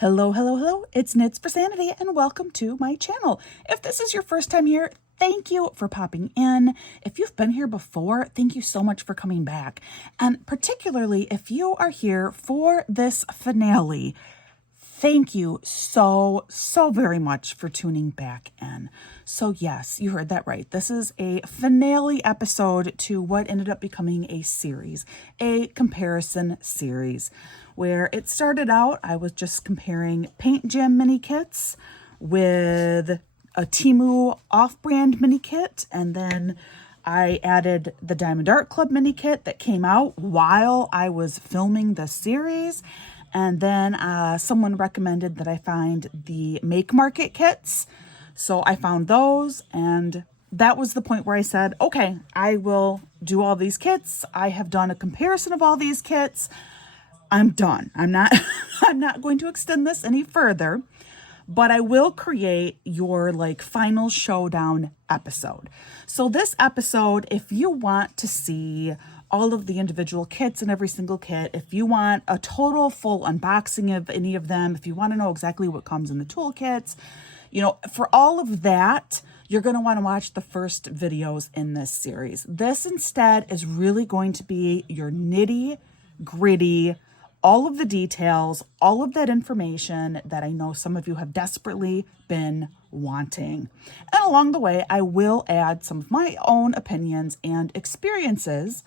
Hello, hello, hello. It's Knits for Sanity and welcome to my channel. If this is your first time here, thank you for popping in. If you've been here before, thank you so much for coming back. And particularly if you are here for this finale, thank you so very much for tuning back in. So yes, you heard that right. This is a finale episode to what ended up becoming a series, a comparison series, where it started out, I was just comparing PAINTGEM mini kits with a TEMU off-brand mini kit, and then I added the Diamond Art Club mini kit that came out while I was filming the series. And then someone recommended that I find the Make Market kits. So I found those, and that was the point where I said, okay, I will do all these kits. I have done a comparison of all these kits. I'm done. I'm not going to extend this any further, but I will create your final showdown episode. So this episode, if you want to see all of the individual kits in every single kit, if you want a total full unboxing of any of them, if you want to know exactly what comes in the toolkits, for all of that, you're going to want to watch the first videos in this series. This instead is really going to be your nitty gritty, all of the details, all of that information that I know some of you have desperately been wanting. And along the way, I will add some of my own opinions and experiences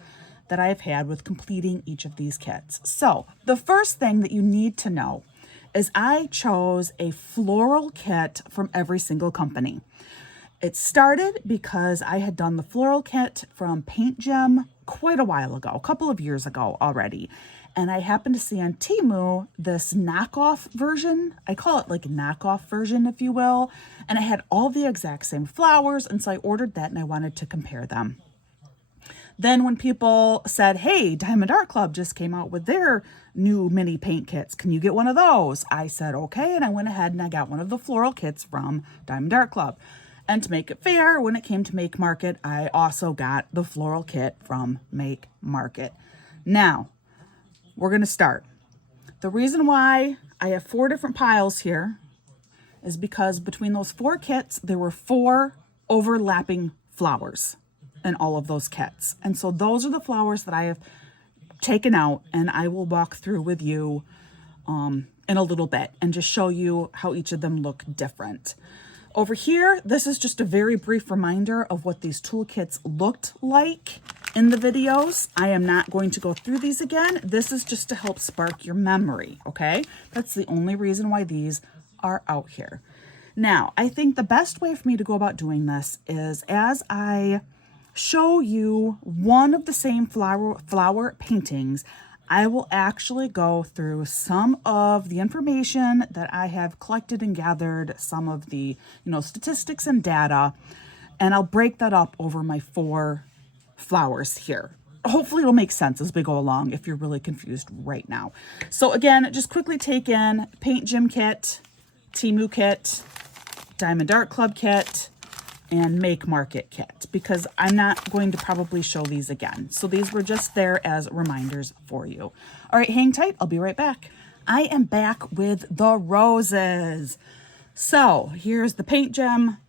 that I've had with completing each of these kits. So the first thing that you need to know is I chose a floral kit from every single company. It started because I had done the floral kit from PAINTGEM quite a while ago, a couple of years ago already. And I happened to see on TEMU this knockoff version. I call it like a knockoff version, if you will. And it had all the exact same flowers. And so I ordered that and I wanted to compare them. Then when people said, hey, Diamond Art Club just came out with their new mini paint kits, can you get one of those? I said, okay. And I went ahead and I got one of the floral kits from Diamond Art Club. And to make it fair, when it came to Make Market, I also got the floral kit from Make Market. Now, we're going to start. The reason why I have 4 different piles here is because between those 4 kits, there were 4 overlapping flowers in all of those kits. And so those are the flowers that I have taken out, and I will walk through with you in a little bit and just show you how each of them look different. Over here, this is just a very brief reminder of what these toolkits looked like in the videos. I am not going to go through these again. This is just to help spark your memory, okay? That's the only reason why these are out here. Now, I think the best way for me to go about doing this is as I show you one of the same flower paintings, I will actually go through some of the information that I have collected and gathered, some of the, statistics and data, and I'll break that up over my 4 flowers here. Hopefully it'll make sense as we go along if you're really confused right now. So again, just quickly take in PAINTGEM kit, TEMU kit, Diamond Art Club kit, and Make Market kit, because I'm not going to probably show these again. So these were just there as reminders for you. All right, hang tight. I'll be right back. I am back with the roses. So here's the PAINTGEM,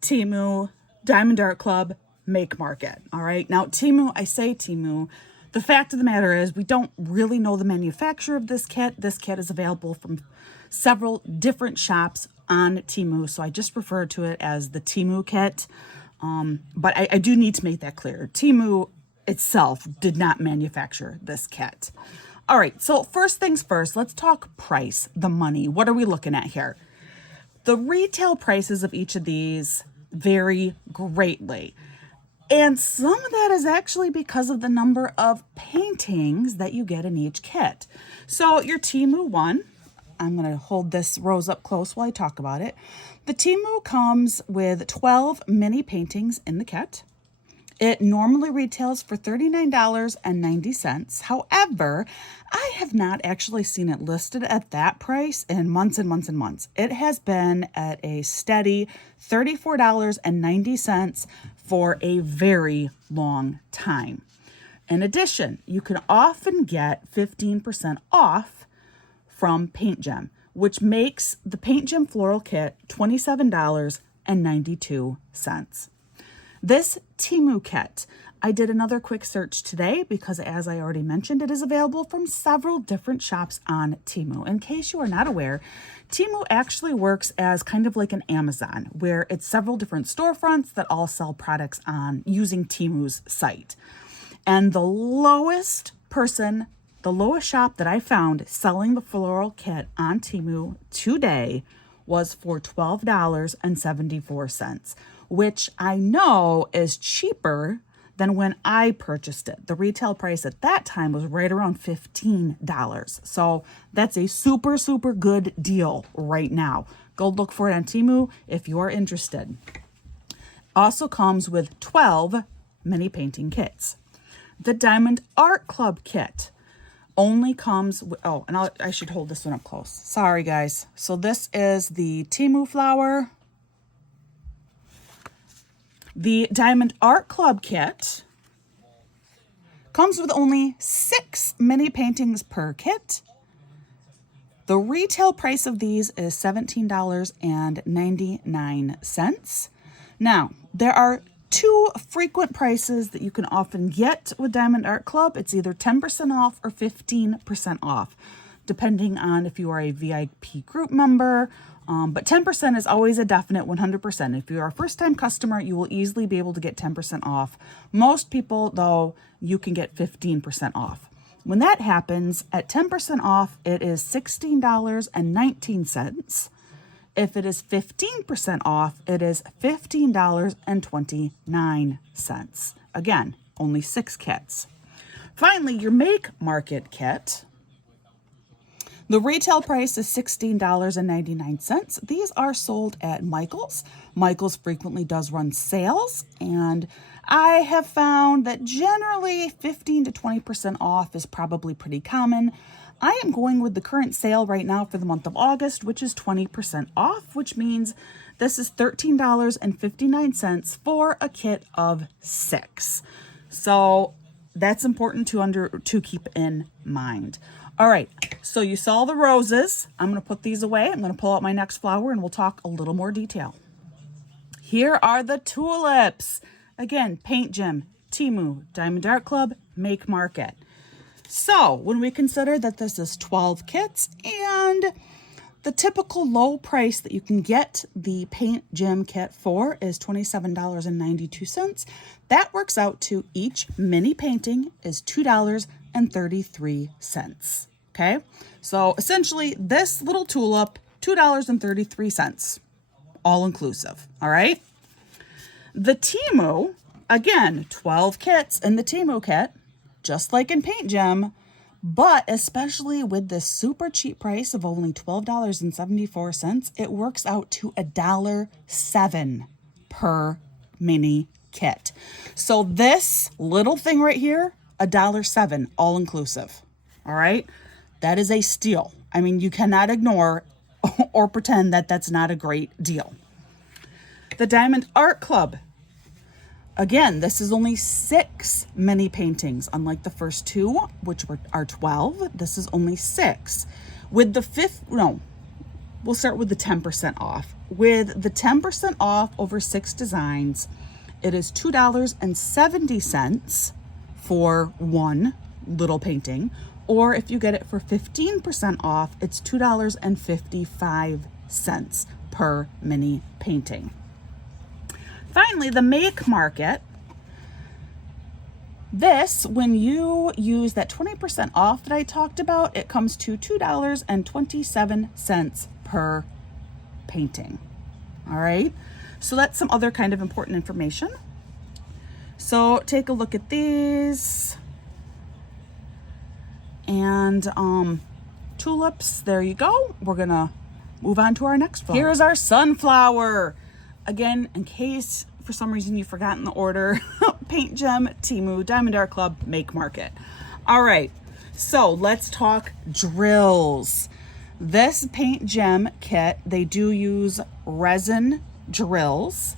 TEMU, Diamond Art Club, Make Market. All right, now TEMU, I say TEMU. The fact of the matter is we don't really know the manufacturer of this kit. This kit is available from several different shops on TEMU, so I just refer to it as the TEMU kit. But I do need to make that clear. TEMU itself did not manufacture this kit. All right, so first things first, let's talk price, the money. What are we looking at here? The retail prices of each of these vary greatly. And some of that is actually because of the number of paintings that you get in each kit. So your TEMU one, I'm going to hold this rose up close while I talk about it. The TEMU comes with 12 mini paintings in the kit. It normally retails for $39.90. However, I have not actually seen it listed at that price in months and months and months. It has been at a steady $34.90 for a very long time. In addition, you can often get 15% off from PAINTGEM, which makes the PAINTGEM floral kit $27.92. This TEMU kit, I did another quick search today because, as I already mentioned, it is available from several different shops on TEMU. In case you are not aware, TEMU actually works as kind of like an Amazon, where it's several different storefronts that all sell products on using TEMU's site. And the lowest shop that I found selling the floral kit on TEMU today was for $12.74, which I know is cheaper than when I purchased it. The retail price at that time was right around $15. So that's a super, super good deal right now. Go look for it on TEMU if you are interested. Also comes with 12 mini painting kits. The Diamond Art Club kit only comes with, oh, and I should hold this one up close. Sorry, guys. So this is the TEMU flower. The Diamond Art Club kit comes with only 6 mini paintings per kit. The retail price of these is $17.99. Now, there are 2 frequent prices that you can often get with Diamond Art Club. It's either 10% off or 15% off, depending on if you are a VIP group member. But 10% is always a definite 100%. If you're a first-time customer, you will easily be able to get 10% off. Most people, though, you can get 15% off. When that happens, at 10% off, it is $16.19. If it is 15% off, it is $15.29. Again, only 6 kits. Finally, your Make Market kit. The retail price is $16.99. These are sold at Michael's. Michael's frequently does run sales, and I have found that generally 15 to 20% off is probably pretty common. I am going with the current sale right now for the month of August, which is 20% off, which means this is $13.59 for a kit of 6. So that's important to keep in mind. All right, so you saw the roses. I'm going to put these away. I'm going to pull out my next flower and we'll talk a little more detail. Here are the tulips. Again, PAINTGEM, TEMU, Diamond Art Club, Make Market. So when we consider that this is 12 kits and the typical low price that you can get the PAINTGEM kit for is $27.92, that works out to each mini painting is $2.33. Okay, so essentially this little tulip, $2.33, all inclusive. All right. The TEMU, again, 12 kits in the TEMU kit, just like in PAINTGEM, but especially with this super cheap price of only $12.74, it works out to $1.07 per mini kit. So this little thing right here, $1.07, all inclusive. All right, that is a steal. I mean, you cannot ignore or pretend that that's not a great deal. The Diamond Art Club. Again, this is only 6 mini paintings, unlike the first 2, which are 12. This is only 6. With the we'll start with the 10% off. With the 10% off over 6 designs, it is $2.70 for one little painting, or if you get it for 15% off, it's $2.55 per mini painting. Finally, the Make Market. This, when you use that 20% off that I talked about, it comes to $2.27 per painting. All right, so that's some other kind of important information. So take a look at these. And tulips, there you go. We're gonna move on to our next flower. Here's our sunflower. Again, in case for some reason you've forgotten the order, PAINTGEM, TEMU, Diamond Art Club, Make Market. All right, so let's talk drills. This PAINTGEM kit, they do use resin drills.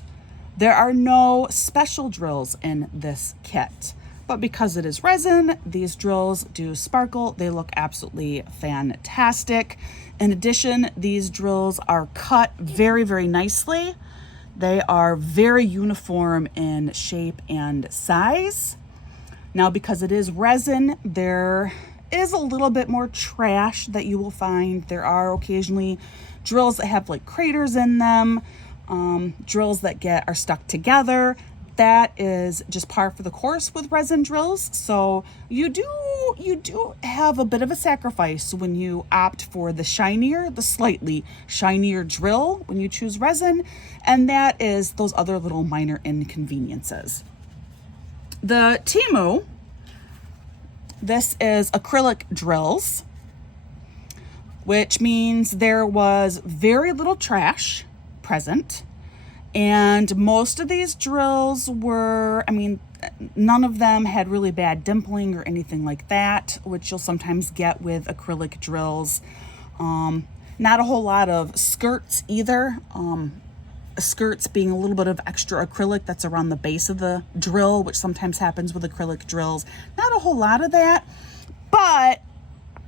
There are no special drills in this kit. but because it is resin, these drills do sparkle. They look absolutely fantastic. In addition, these drills are cut very, very nicely. They are very uniform in shape and size. Now, because it is resin, there is a little bit more trash that you will find. There are occasionally drills that have like craters in them, drills that are stuck together. That is just par for the course with resin drills. So you do have a bit of a sacrifice when you opt for the slightly shinier drill when you choose resin, and that is those other little minor inconveniences. The TEMU, this is acrylic drills, which means there was very little trash present. And most of these drills were, none of them had really bad dimpling or anything like that, which you'll sometimes get with acrylic drills. Not a whole lot of skirts either. Skirts being a little bit of extra acrylic that's around the base of the drill, which sometimes happens with acrylic drills. Not a whole lot of that, but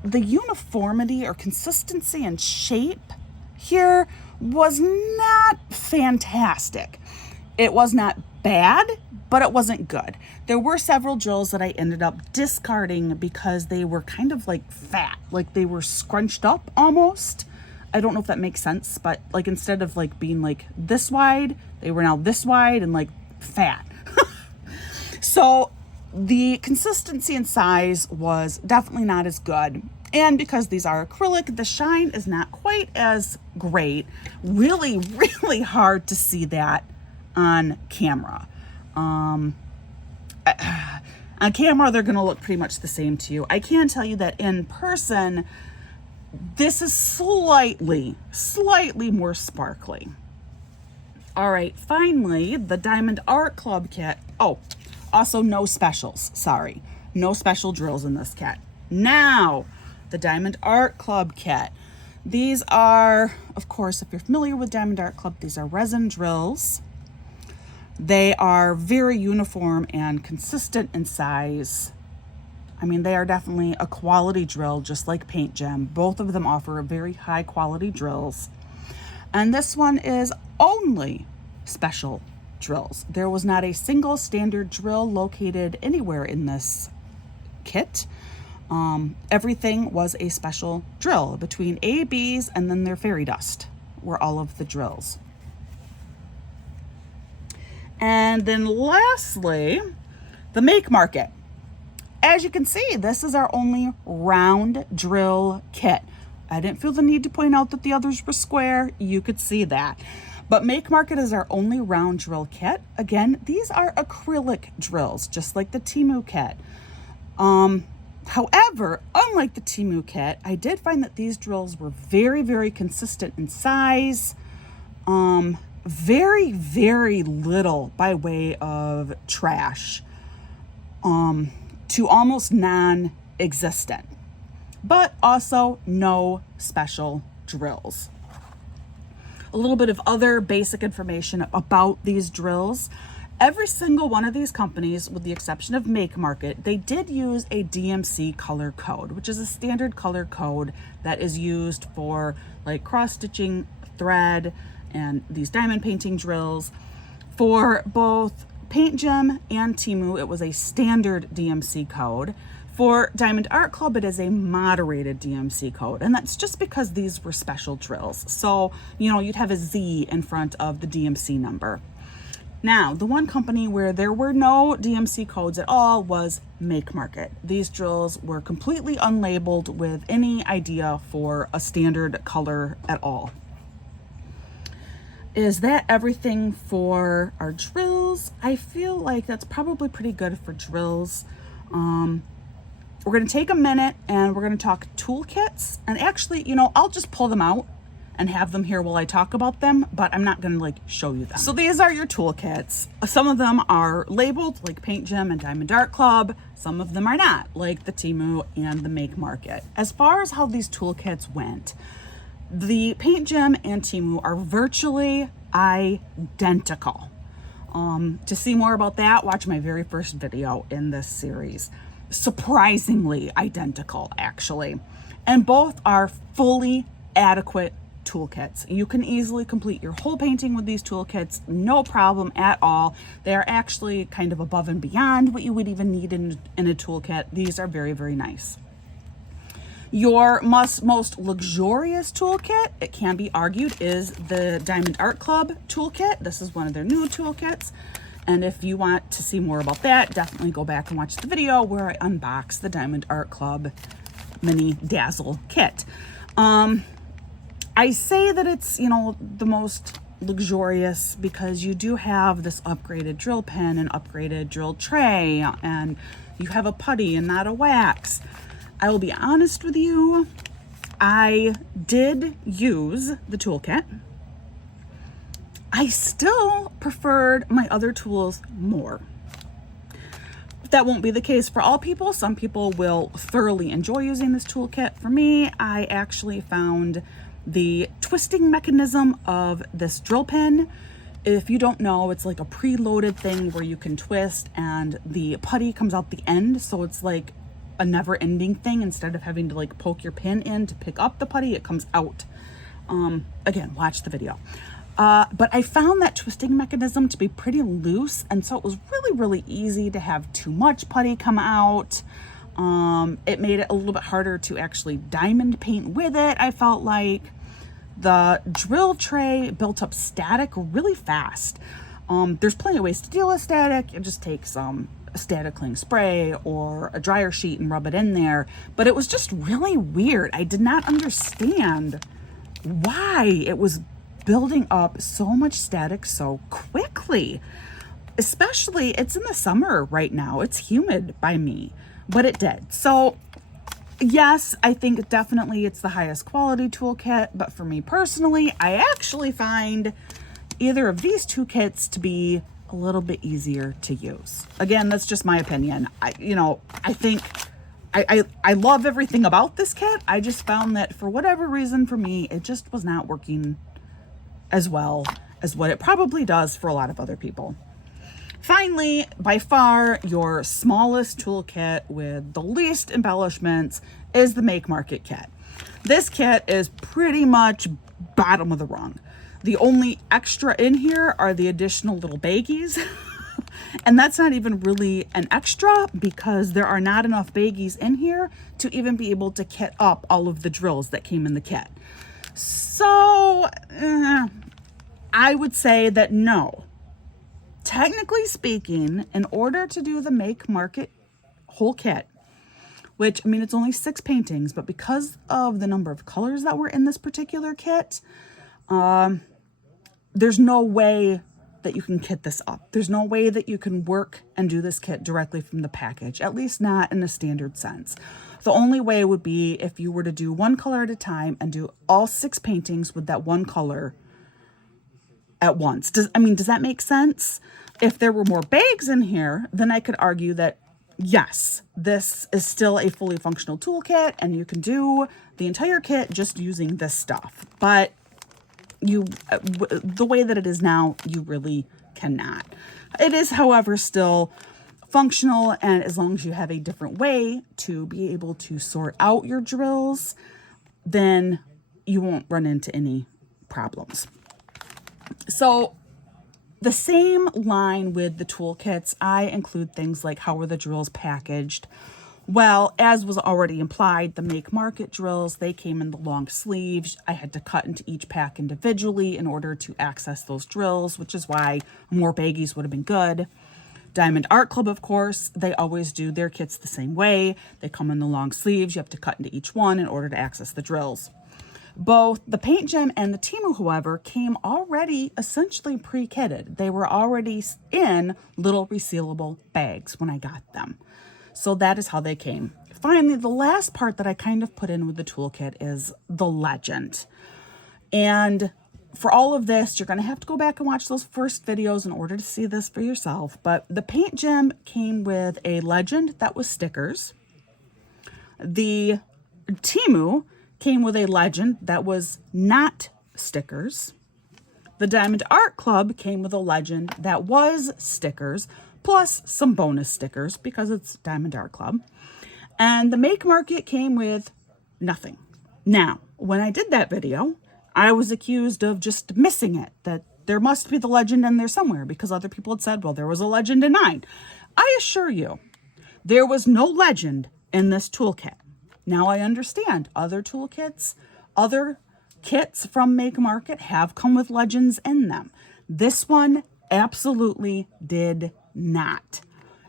the uniformity or consistency and shape here was not fantastic. It was not bad, but it wasn't good. There were several drills that I ended up discarding because they were kind of like fat, like they were scrunched up almost. I don't know if that makes sense, but like instead of like being like this wide, they were now this wide and like fat. So the consistency and size was definitely not as good. And because these are acrylic, the shine is not quite as great. Really, really hard to see that on camera. On camera, they're gonna look pretty much the same to you. I can tell you that in person, this is slightly more sparkly. All right, finally, the Diamond Art Club kit. Oh, also no specials, sorry. No special drills in this kit. Now, the Diamond Art Club kit. These are, of course, if you're familiar with Diamond Art Club, these are resin drills. They are very uniform and consistent in size. They are definitely a quality drill, just like PAINTGEM. Both of them offer very high quality drills. And this one is only special drills. There was not a single standard drill located anywhere in this kit. Everything was a special drill. Between A, B's, and then their fairy dust were all of the drills. And then lastly, the Make Market. As you can see, this is our only round drill kit. I didn't feel the need to point out that the others were square. You could see that. But Make Market is our only round drill kit. Again, these are acrylic drills, just like the TEMU kit. However, unlike the TEMU kit, I did find that these drills were very, very consistent in size. Very, very little by way of trash. To almost non-existent. But also no special drills. A little bit of other basic information about these drills. Every single one of these companies, with the exception of Make Market, they did use a DMC color code, which is a standard color code that is used for like cross-stitching thread and these diamond painting drills. For both PAINTGEM and TEMU, it was a standard DMC code. For Diamond Art Club, it is a moderated DMC code, and that's just because these were special drills. So, you'd have a Z in front of the DMC number. Now, the one company where there were no DMC codes at all was Make Market. These drills were completely unlabeled with any idea for a standard color at all. Is that everything for our drills? I feel like that's probably pretty good for drills. We're going to take a minute and we're going to talk toolkits. And actually, I'll just pull them out and have them here while I talk about them, but I'm not going to show you them. So these are your toolkits. Some of them are labeled like PAINTGEM and Diamond Art Club. Some of them are not, like the TEMU and the Make Market. As far as how these toolkits went, the PAINTGEM and TEMU are virtually identical. To see more about that, watch my very first video in this series. Surprisingly identical, actually. And both are fully adequate toolkits. You can easily complete your whole painting with these toolkits, no problem at all. They are actually kind of above and beyond what you would even need in a toolkit. These are very, very nice. Your most luxurious toolkit, it can be argued, is the Diamond Art Club toolkit. This is one of their new toolkits. And if you want to see more about that, definitely go back and watch the video where I unbox the Diamond Art Club Mini Dazzle kit. I say that it's, you know, the most luxurious because you do have this upgraded drill pen and upgraded drill tray, and you have a putty and not a wax. I will be honest with you, I did use the toolkit. I still preferred my other tools more. That won't be the case for all people. Some people will thoroughly enjoy using this toolkit. For me, I actually found the twisting mechanism of this drill pen. If you don't know, it's like a preloaded thing where you can twist and the putty comes out the end. So it's like a never-ending thing. Instead of having to like poke your pin in to pick up the putty, it comes out. Again, watch the video. But I found that twisting mechanism to be pretty loose, and so it was really, really easy to have too much putty come out. It made it a little bit harder to actually diamond paint with it. I felt like the drill tray built up static really fast. There's plenty of ways to deal with static. You just take some static cling spray or a dryer sheet and rub it in there. But it was just really weird. I did not understand why it was building up so much static so quickly. Especially, it's in the summer right now. It's humid by me, but it did. So yes, I think definitely it's the highest quality toolkit, but for me personally, I actually find either of these two kits to be a little bit easier to use. Again, that's just my opinion. I think I love everything about this kit. I just found that for whatever reason, for me, it just was not working as well as what it probably does for a lot of other people. Finally, by far, your smallest toolkit with the least embellishments is the Make Market kit. This kit is pretty much bottom of the rung. The only extra in here are the additional little baggies. And that's not even really an extra because there are not enough baggies in here to even be able to kit up all of the drills that came in the kit. So, I would say that no. Technically speaking, in order to do the Make Market whole kit, which, I mean, it's only 6 paintings, but because of the number of colors that were in this particular kit, there's no way that you can kit this up. There's no way that you can work and do this kit directly from the package, at least not in a standard sense. The only way would be if you were to do one color at a time and do all 6 paintings with that one color at once. Does that make sense? If there were more bags in here, then I could argue that yes, this is still a fully functional toolkit and you can do the entire kit just using this stuff. But the way that it is now, you really cannot. It is, however, still functional, and as long as you have a different way to be able to sort out your drills, then you won't run into any problems. So the same line with the toolkits, I include things like how are the drills packaged. Well, as was already implied, the Make Market drills, they came in the long sleeves. I had to cut into each pack individually in order to access those drills, which is why more baggies would have been good. Diamond Art Club, of course, they always do their kits the same way. They come in the long sleeves. You have to cut into each one in order to access the drills. Both the PAINTGEM and the TEMU, however, came already essentially pre-kitted. They were already in little resealable bags when I got them. So that is how they came. Finally, the last part that I kind of put in with the toolkit is the legend. And for all of this, you're going to have to go back and watch those first videos in order to see this for yourself. But the PAINTGEM came with a legend that was stickers. The TEMU came with a legend that was not stickers. The Diamond Art Club came with a legend that was stickers, plus some bonus stickers because it's Diamond Art Club. And the Make Market came with nothing. Now, when I did that video, I was accused of just missing it, that there must be the legend in there somewhere because other people had said, well, there was a legend in 9. I assure you, there was no legend in this toolkit. Now I understand other toolkits, other kits from Make Market have come with legends in them. This one absolutely did not.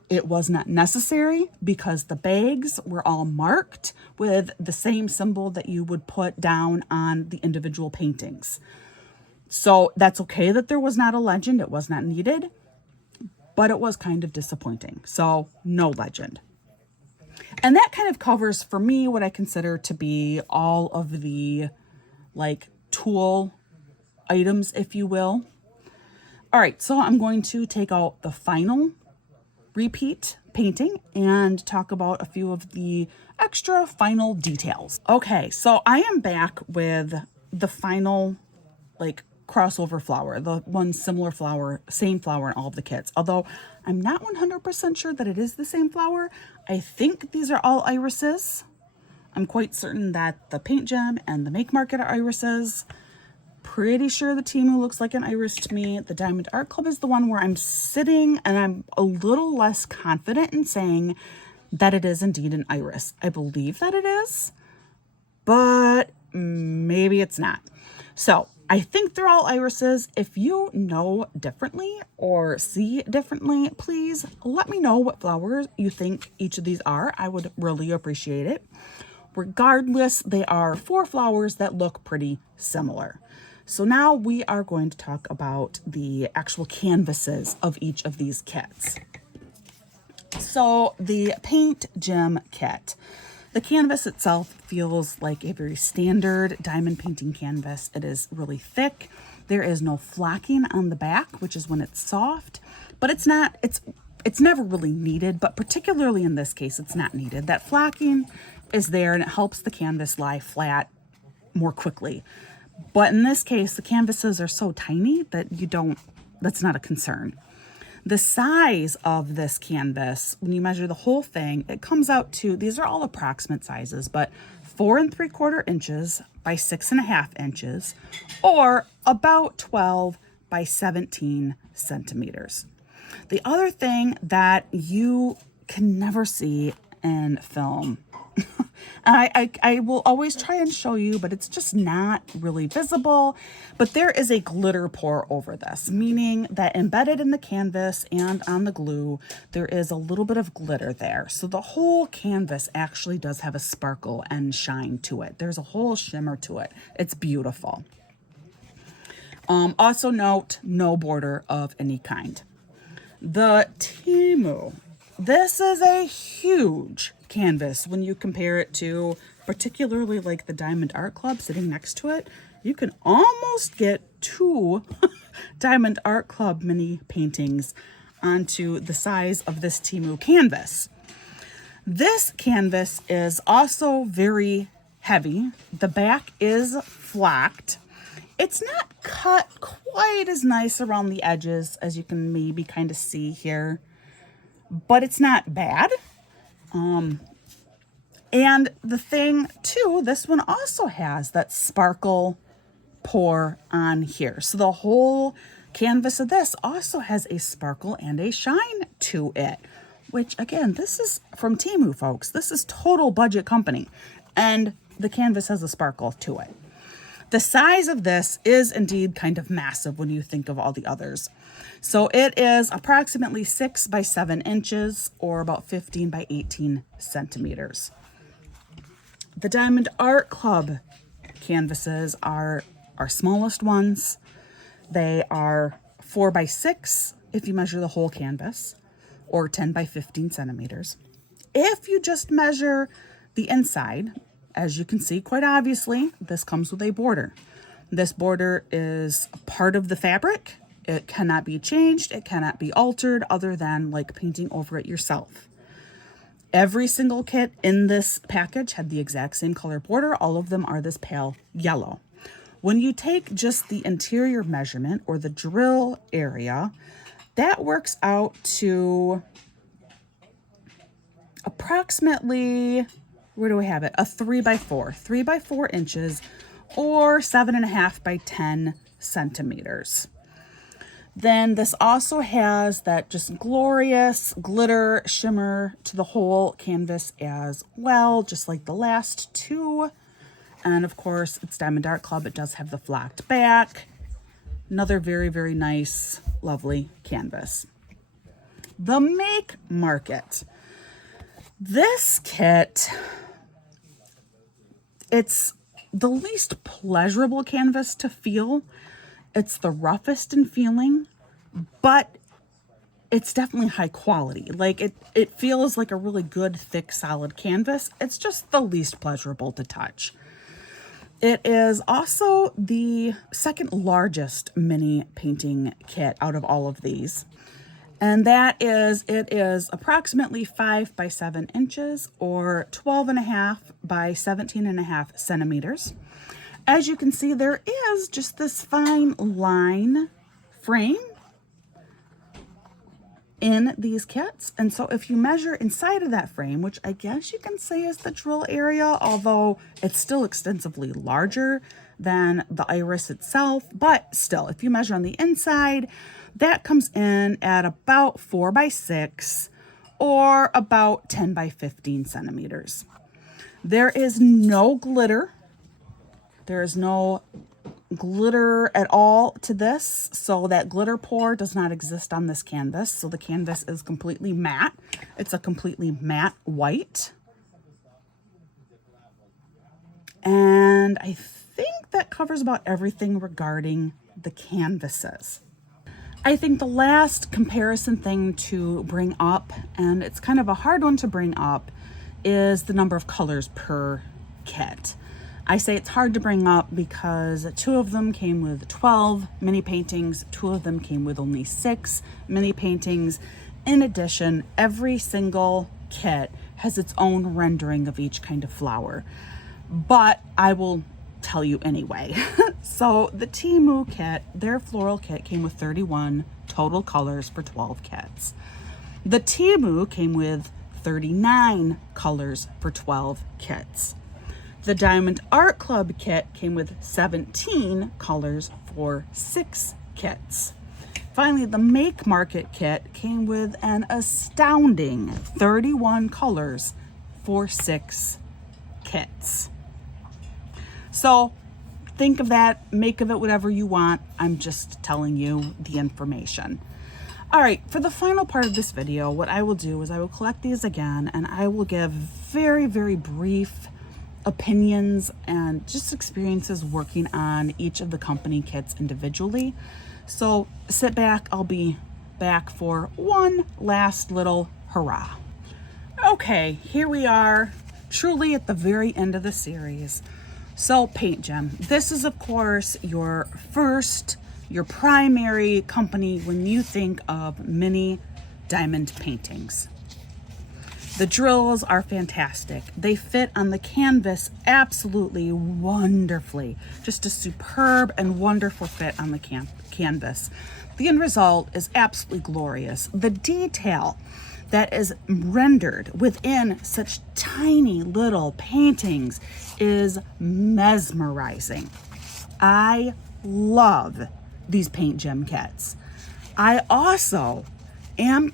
It was not necessary because the bags were all marked with the same symbol that you would put down on the individual paintings. So that's okay that there was not a legend. It was not needed, but it was kind of disappointing. So no legend. And that kind of covers for me what I consider to be all of the like tool items, if you will. All right, so I'm going to take out the final repeat painting and talk about a few of the extra final details. Okay, so I am back with the final like crossover flower, the one similar flower, same flower in all of the kits. Although I'm not 100% sure that it is the same flower. I think these are all irises. I'm quite certain that the PAINTGEM and the Make Market are irises. Pretty sure the TEMU looks like an iris to me. The Diamond Art Club is the one where I'm sitting and I'm a little less confident in saying that it is indeed an iris. I believe that it is, but maybe it's not. So I think they're all irises. If you know differently or see differently, please let me know what flowers you think each of these are. I would really appreciate it. Regardless, they are 4 flowers that look pretty similar. So now we are going to talk about the actual canvases of each of these kits. So the PAINTGEM kit. The canvas itself feels like a very standard diamond painting canvas. It is really thick. There is no flocking on the back, which is when it's soft, but it's never really needed, but particularly in this case, it's not needed. That flocking is there and it helps the canvas lie flat more quickly. But in this case, the canvases are so tiny that that's not a concern. The size of this canvas, when you measure the whole thing, it comes out to, these are all approximate sizes, but 4 3/4 inches by 6.5 inches, or about 12 by 17 centimeters. The other thing that you can never see in film, I will always try and show you, but it's just not really visible. But there is a glitter pour over this, meaning that embedded in the canvas and on the glue, there is a little bit of glitter there. So the whole canvas actually does have a sparkle and shine to it. There's a whole shimmer to it. It's beautiful. Also note, no border of any kind. The TEMU. This is a huge canvas when you compare it to particularly like the Diamond Art Club sitting next to it. You can almost get 2 Diamond Art Club mini paintings onto the size of this TEMU canvas. This canvas is also very heavy. The back is flocked. It's not cut quite as nice around the edges as you can maybe kind of see here, but it's not bad. And the thing too, this one also has that sparkle pour on here. So the whole canvas of this also has a sparkle and a shine to it, which again, this is from TEMU, folks. This is total budget company, and the canvas has a sparkle to it. The size of this is indeed kind of massive when you think of all the others. So it is approximately 6 by 7 inches or about 15 by 18 centimeters. The Diamond Art Club canvases are our smallest ones. They are 4 by 6 if you measure the whole canvas, or 10 by 15 centimeters. If you just measure the inside, as you can see, quite obviously, this comes with a border. This border is part of the fabric. It cannot be changed. It cannot be altered other than like painting over it yourself. Every single kit in this package had the exact same color border. All of them are this pale yellow. When you take just the interior measurement or the drill area, that works out to approximately, where do we have it? A 3x4, 3x4 inches, or 7.5 by 10 centimeters. Then this also has that just glorious glitter shimmer to the whole canvas as well, just like the last two. And of course, it's Diamond Art Club. It does have the flat back. Another very, very nice, lovely canvas. The Make Market. This kit, it's the least pleasurable canvas to feel. It's the roughest in feeling, but it's definitely high quality. Like it feels like a really good, thick, solid canvas. It's just the least pleasurable to touch. It is also the second largest mini painting kit out of all of these. And that is, it is approximately 5 by 7 inches or 12.5 by 17.5 centimeters. As you can see, there is just this fine line frame in these kits. And so if you measure inside of that frame, which I guess you can say is the drill area, although it's still extensively larger than the iris itself, but still, if you measure on the inside, that comes in at about 4 by 6 or about 10 by 15 centimeters. There is no glitter. There is no glitter at all to this, so that glitter pour does not exist on this canvas. So the canvas is completely matte. It's a completely matte white. And I think that covers about everything regarding the canvases. I think the last comparison thing to bring up, and it's kind of a hard one to bring up, is the number of colors per kit. I say it's hard to bring up because 2 of them came with 12 mini paintings, 2 of them came with only 6 mini paintings. In addition, every single kit has its own rendering of each kind of flower, but I will tell you anyway. So the TEMU kit, their floral kit, came with 31 total colors for 12 kits. The TEMU came with 39 colors for 12 kits. The Diamond Art Club kit came with 17 colors for 6 kits. Finally, the Make Market kit came with an astounding 31 colors for 6 kits. So think of that, make of it whatever you want. I'm just telling you the information. All right, for the final part of this video, what I will do is I will collect these again and I will give very, very brief opinions and just experiences working on each of the company kits individually. So sit back, I'll be back for one last little hurrah. Okay, here we are, truly at the very end of the series. So PAINTGEM, this is of course your primary company when you think of mini diamond paintings. The drills are fantastic. They fit on the canvas absolutely wonderfully. Just a superb and wonderful fit on the canvas. The end result is absolutely glorious. The detail that is rendered within such tiny little paintings is mesmerizing. I love these PAINTGEM kits. I also am,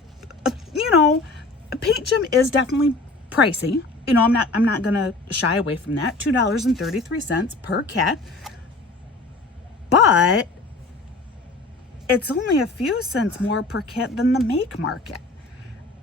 PAINTGEM is definitely pricey. I'm not gonna shy away from that. $2.33 per kit. But it's only a few cents more per kit than the Make Market.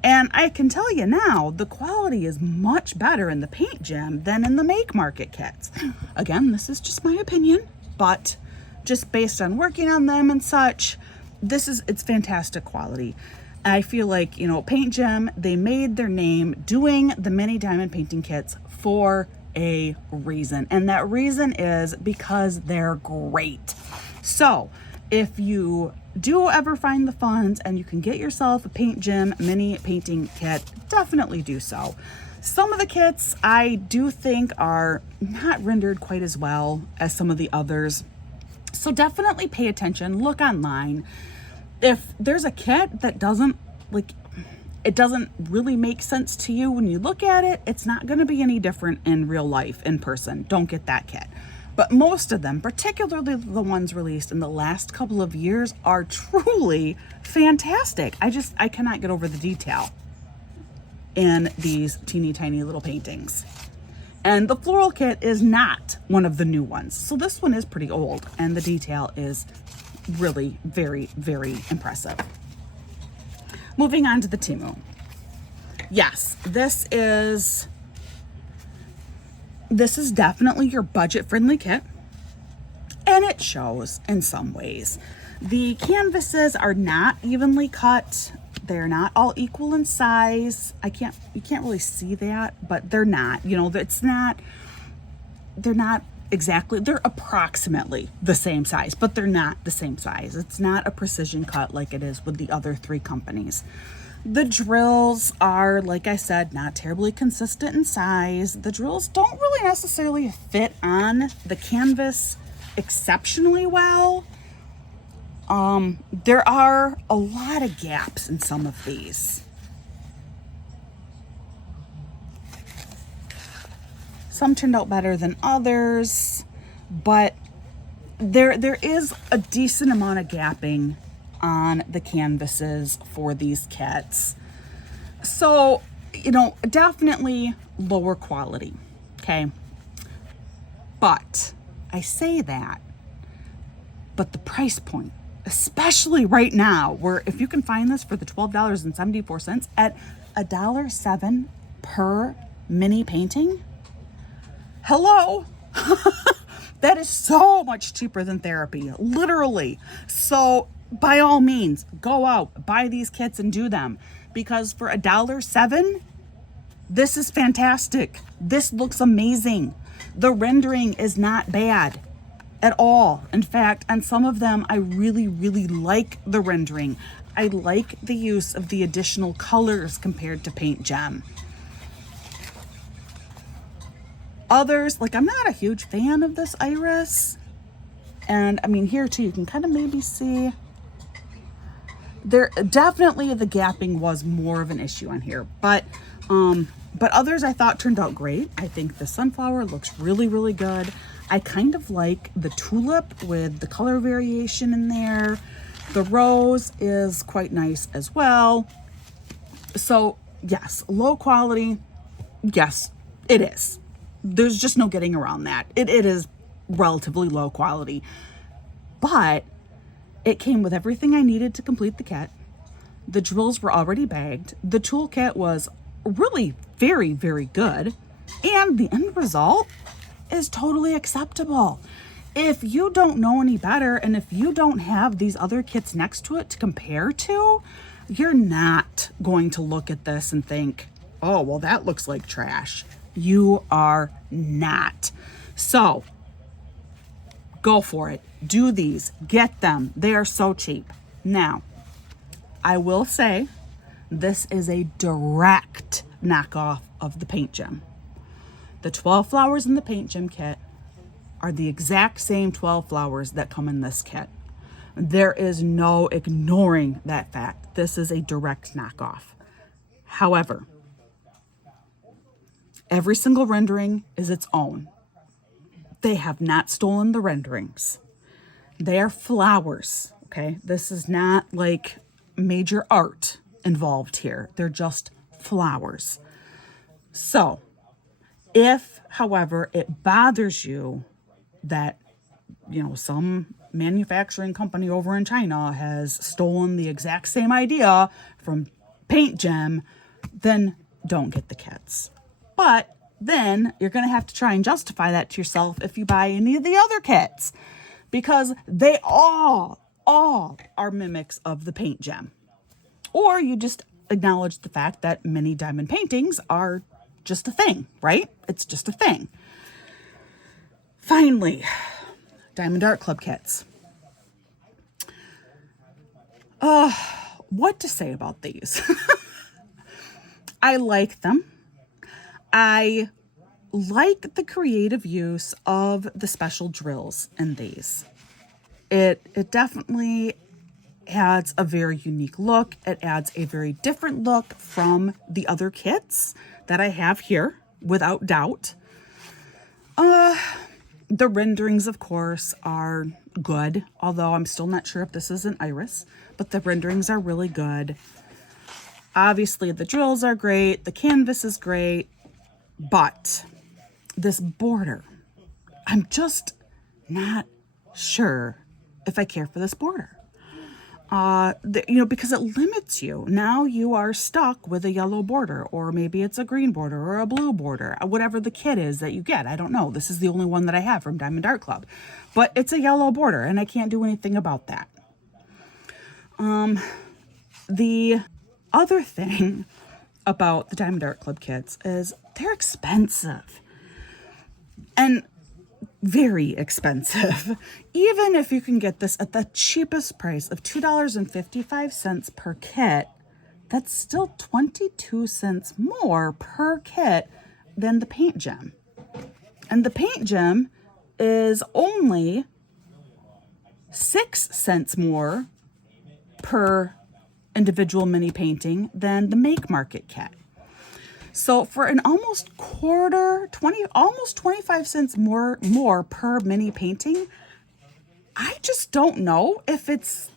And I can tell you now, the quality is much better in the PAINTGEM than in the Make Market kits. Again, this is just my opinion, but just based on working on them and such, it's fantastic quality. I feel like, PAINTGEM, they made their name doing the mini diamond painting kits for a reason. And that reason is because they're great. So if you do ever find the funds and you can get yourself a PAINTGEM mini painting kit, definitely do so. Some of the kits I do think are not rendered quite as well as some of the others. So definitely pay attention, look online. If there's a kit that doesn't it doesn't really make sense to you when you look at it, it's not going to be any different in real life, in person. Don't get that kit. But most of them, particularly the ones released in the last couple of years, are truly fantastic. I cannot get over the detail in these teeny tiny little paintings. And the floral kit is not one of the new ones. So this one is pretty old, and the detail is really very, very impressive. Moving on to the TEMU. Yes, this is definitely your budget-friendly kit, and it shows in some ways. The canvases are not evenly cut. They're not all equal in size. You can't really see that, but they're not. You know, they're not exactly, they're approximately the same size, but they're not the same size. It's not a precision cut like it is with the other three companies. The drills are, like I said, not terribly consistent in size. The drills don't really necessarily fit on the canvas exceptionally well. There are a lot of gaps in some of these. Some turned out better than others, but there is a decent amount of gapping on the canvases for these kits. So, you know, definitely lower quality, okay? But I say that, but the price point, especially right now, where if you can find this for the $12.74 at $1.07 per mini painting, hello. That is so much cheaper than therapy, literally. So by all means, go out, buy these kits and do them, because for $1.07, this is fantastic. This looks amazing. The rendering is not bad at all. In fact, on some of them, I really, really like the rendering. I like the use of the additional colors compared to PAINTGEM. Others, like, I'm not a huge fan of this iris. And I mean, here too, you can kind of maybe see there definitely the gapping was more of an issue on here, but others I thought turned out great. I think the sunflower looks really, really good. I kind of like the tulip with the color variation in there. The rose is quite nice as well. So yes, low quality. Yes, it is. There's just no getting around that. It is relatively low quality, but it came with everything I needed to complete the kit. The drills were already bagged. The toolkit was really very, very good. And the end result is totally acceptable. If you don't know any better, and if you don't have these other kits next to it to compare to, you're not going to look at this and think, oh, well, that looks like trash. You are not. So go for it. Do these. Get them. They are so cheap. Now, I will say this is a direct knockoff of the PAINTGEM. The 12 flowers in the PAINTGEM kit are the exact same 12 flowers that come in this kit. There is no ignoring that fact. This is a direct knockoff. However, every single rendering is its own. They have not stolen the renderings. They are flowers, okay? This is not like major art involved here. They're just flowers. So, if, however, it bothers you that, you know, some manufacturing company over in China has stolen the exact same idea from PAINTGEM, then don't get the kits. But then you're going to have to try and justify that to yourself if you buy any of the other kits, because they all are mimics of the PAINTGEM. Or you just acknowledge the fact that mini diamond paintings are just a thing, right? It's just a thing. Finally, Diamond Art Club kits. What to say about these? I like them. I like the creative use of the special drills in these. It definitely adds a very unique look. It adds a very different look from the other kits that I have here, without doubt. The renderings, of course, are good, although I'm still not sure if this is an iris, but the renderings are really good. Obviously, the drills are great, the canvas is great, but this border, I'm just not sure if I care for this border. Because it limits you. Now you are stuck with a yellow border, or maybe it's a green border or a blue border, whatever the kit is that you get. I don't know. This is the only one that I have from Diamond Art Club, but it's a yellow border and I can't do anything about that. The other thing about the Diamond Art Club kits is they're expensive. And very expensive. Even if you can get this at the cheapest price of $2.55 per kit, that's still 22 cents more per kit than the PAINTGEM. And the PAINTGEM is only 6 cents more per individual mini painting than the Make Market kit. So for an almost 25 cents more per mini painting, I just don't know if it's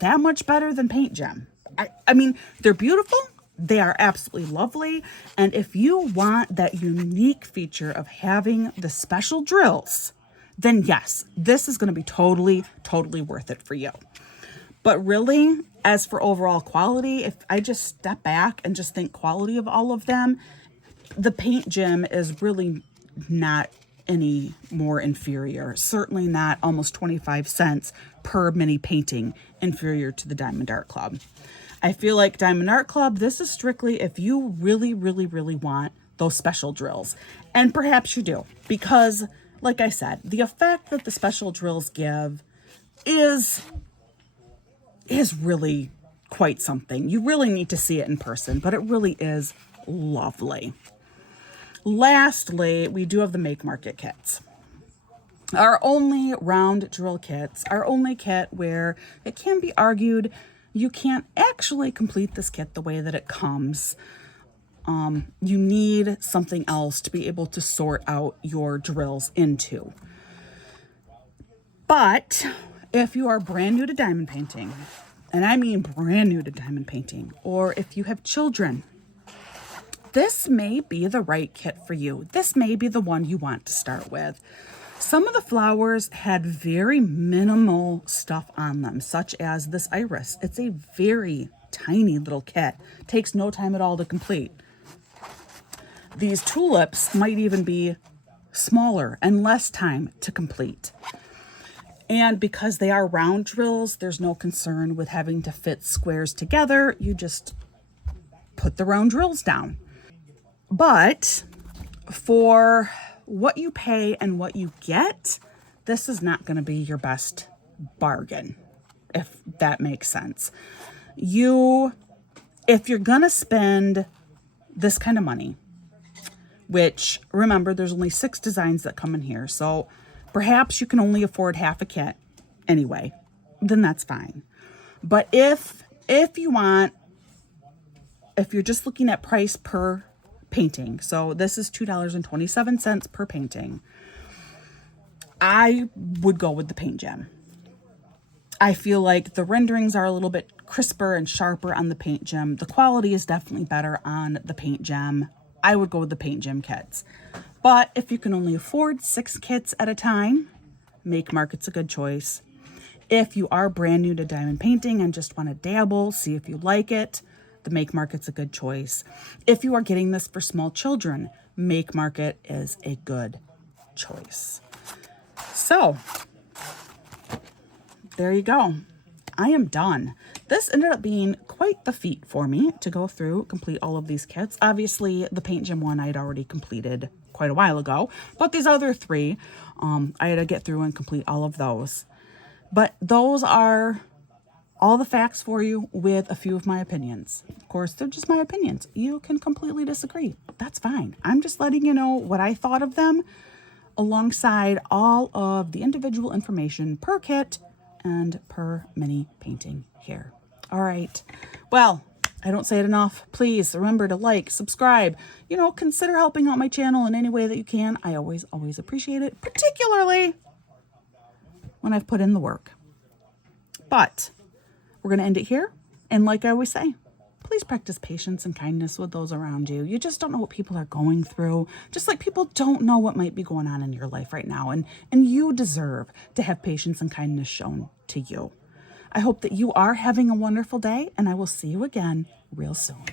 that much better than PAINTGEM. I mean, they're beautiful. They are absolutely lovely. And if you want that unique feature of having the special drills, then yes, this is going to be totally, totally worth it for you. But really, as for overall quality, if I just step back and just think quality of all of them, the PAINTGEM is really not any more inferior. Certainly not almost 25 cents per mini painting inferior to the Diamond Art Club. I feel like Diamond Art Club, this is strictly if you really, really, really want those special drills. And perhaps you do, because like I said, the effect that the special drills give is really quite something. You really need to see it in person, but it really is lovely. Lastly, we do have the Make Market kits. Our only round drill kits, our only kit where it can be argued you can't actually complete this kit the way that it comes. You need something else to be able to sort out your drills into. But if you are brand new to diamond painting, and I mean brand new to diamond painting, or if you have children, this may be the right kit for you. This may be the one you want to start with. Some of the flowers had very minimal stuff on them, such as this iris. It's a very tiny little kit. Takes no time at all to complete. These tulips might even be smaller and less time to complete. And because they are round drills, there's no concern with having to fit squares together. You just put the round drills down. But for what you pay and what you get, this is not going to be your best bargain, if that makes sense. If you're going to spend this kind of money, which remember, there's only 6 designs that come in here, so perhaps you can only afford half a kit anyway, then that's fine. But if you're just looking at price per painting, so this is $2.27 per painting, I would go with the PAINTGEM. I feel like the renderings are a little bit crisper and sharper on the PAINTGEM. The quality is definitely better on the PAINTGEM. I would go with the PAINTGEM kits. But if you can only afford 6 kits at a time, Make Market's a good choice. If you are brand new to diamond painting and just want to dabble, see if you like it, the Make Market's a good choice. If you are getting this for small children, Make Market is a good choice. So, there you go. I am done. This ended up being quite the feat for me to go through, complete all of these kits. Obviously, the PAINTGEM one I had already completed quite a while ago, but these other 3, I had to get through and complete all of those. But those are all the facts for you with a few of my opinions. Of course, they're just my opinions. You can completely disagree. That's fine. I'm just letting you know what I thought of them. alongside all of the individual information per kit and per mini painting here. All right. Well, I don't say it enough. Please remember to like, subscribe, consider helping out my channel in any way that you can. I always appreciate it, particularly when I've put in the work. But we're going to end it here. And like I always say, please practice patience and kindness with those around you. You just don't know what people are going through. Just like people don't know what might be going on in your life right now. And you deserve to have patience and kindness shown to you. I hope that you are having a wonderful day, and I will see you again real soon.